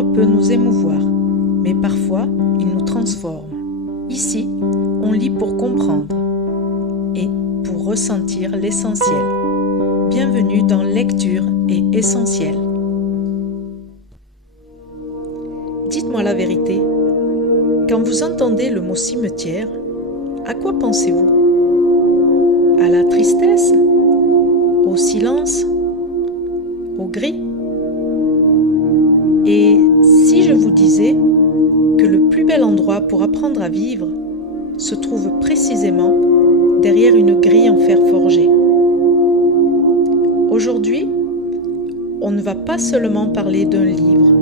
livre peut nous émouvoir, mais parfois il nous transforme. Ici, on lit pour comprendre et pour ressentir l'essentiel. Bienvenue dans Lecture et Essentiel. Dites-moi la vérité. Quand vous entendez le mot cimetière, à quoi pensez-vous? À la tristesse? Au silence? Au gris? Et si je vous disais que le plus bel endroit pour apprendre à vivre se trouve précisément derrière une grille en fer forgé? Aujourd'hui, on ne va pas seulement parler d'un livre,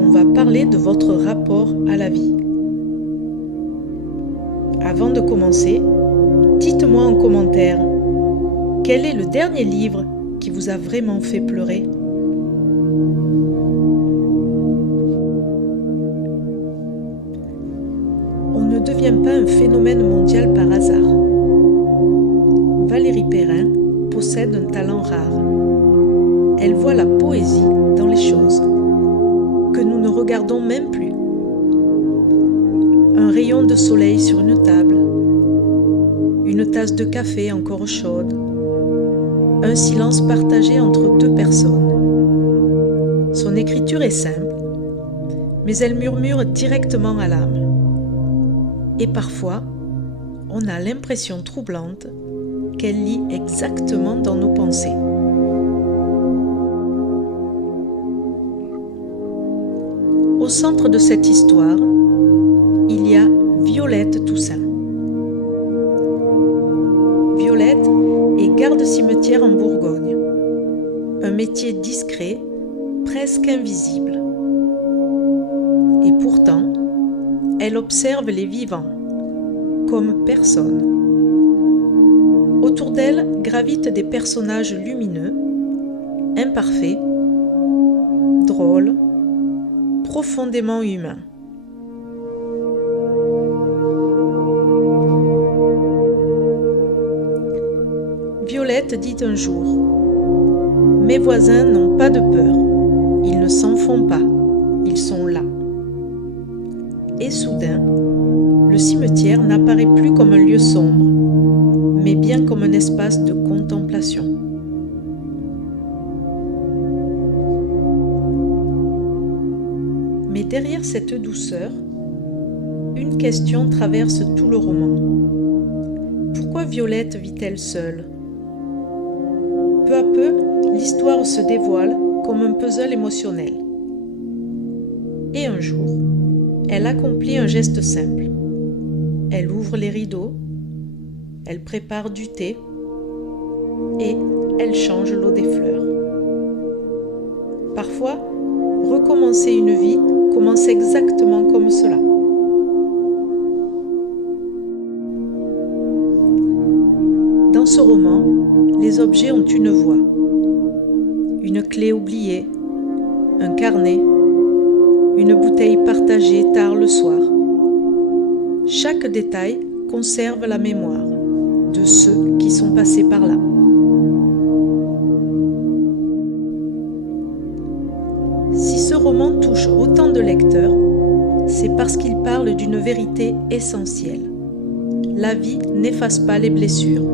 on va parler de votre rapport à la vie. Avant de commencer, dites-moi en commentaire, quel est le dernier livre qui vous a vraiment fait pleurer? On ne devient pas un phénomène mondial par hasard. Valérie Perrin possède un talent rare. Elle voit la poésie dans les choses que nous ne regardons même plus. Un rayon de soleil sur une table, une tasse de café encore chaude, un silence partagé entre deux personnes. Son écriture est simple, mais elle murmure directement à l'âme. Et parfois, on a l'impression troublante qu'elle lit exactement dans nos pensées. Au centre de cette histoire, il y a Violette Toussaint. Violette est garde-cimetière en Bourgogne. Un métier discret, presque invisible. Et pourtant, elle observe les vivants, comme personne. Autour d'elle gravitent des personnages lumineux, imparfaits, drôles, profondément humains. Violette dit un jour: « Mes voisins n'ont pas de peur, ils ne s'en font pas, ils sont là. » Et soudain, le cimetière n'apparaît plus comme un lieu sombre, mais bien comme un espace de contemplation. Mais derrière cette douceur, une question traverse tout le roman. Pourquoi Violette vit-elle seule? Peu à peu, l'histoire se dévoile comme un puzzle émotionnel. Et un jour, elle accomplit un geste simple. Elle ouvre les rideaux, elle prépare du thé et elle change l'eau des fleurs. Parfois, recommencer une vie commence exactement comme cela. Dans ce roman, les objets ont une voix. Une clé oubliée, un carnet, une bouteille partagée tard le soir. Chaque détail conserve la mémoire de ceux qui sont passés par là. Si ce roman touche autant de lecteurs, c'est parce qu'il parle d'une vérité essentielle. La vie n'efface pas les blessures.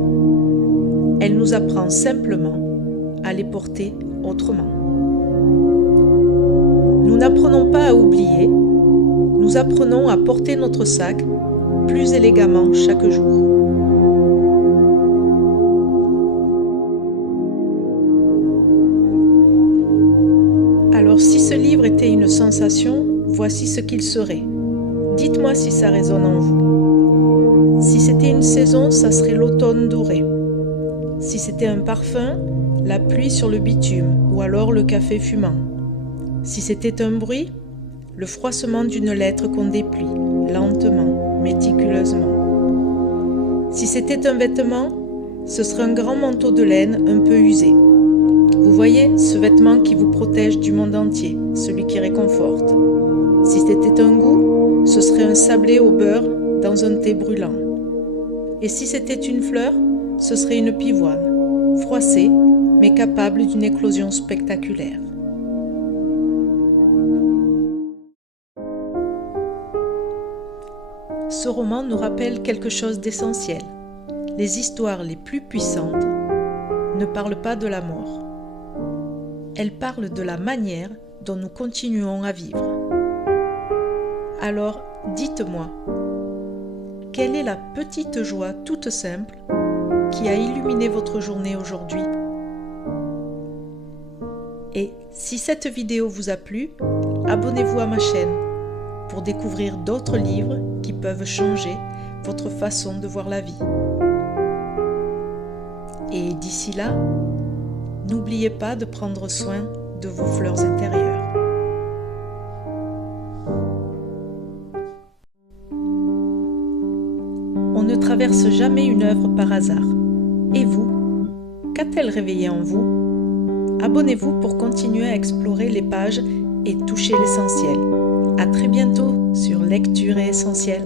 Elle nous apprend simplement à les porter autrement. Nous n'apprenons pas à oublier, nous apprenons à porter notre sac plus élégamment chaque jour. Alors si ce livre était une sensation, voici ce qu'il serait. Dites-moi si ça résonne en vous. Si c'était une saison, ça serait l'automne doré. Si c'était un parfum, la pluie sur le bitume ou alors le café fumant. Si c'était un bruit, le froissement d'une lettre qu'on déplie, lentement, méticuleusement. Si c'était un vêtement, ce serait un grand manteau de laine un peu usé. Vous voyez, ce vêtement qui vous protège du monde entier, celui qui réconforte. Si c'était un goût, ce serait un sablé au beurre dans un thé brûlant. Et si c'était une fleur, ce serait une pivoine, froissée, mais capable d'une éclosion spectaculaire. ce roman nous rappelle quelque chose d'essentiel. Les histoires les plus puissantes ne parlent pas de la mort. Elles parlent de la manière dont nous continuons à vivre. Alors, dites-moi, quelle est la petite joie toute simple qui a illuminé votre journée aujourd'hui? Et si cette vidéo vous a plu, abonnez-vous à ma chaîne pour découvrir d'autres livres qui peuvent changer votre façon de voir la vie. Et d'ici là, n'oubliez pas de prendre soin de vos fleurs intérieures. On ne traverse jamais une œuvre par hasard. Et vous, qu'a-t-elle réveillé en vous? Abonnez-vous pour continuer à explorer les pages et toucher l'essentiel. À très bientôt sur Lecture et Essentiel.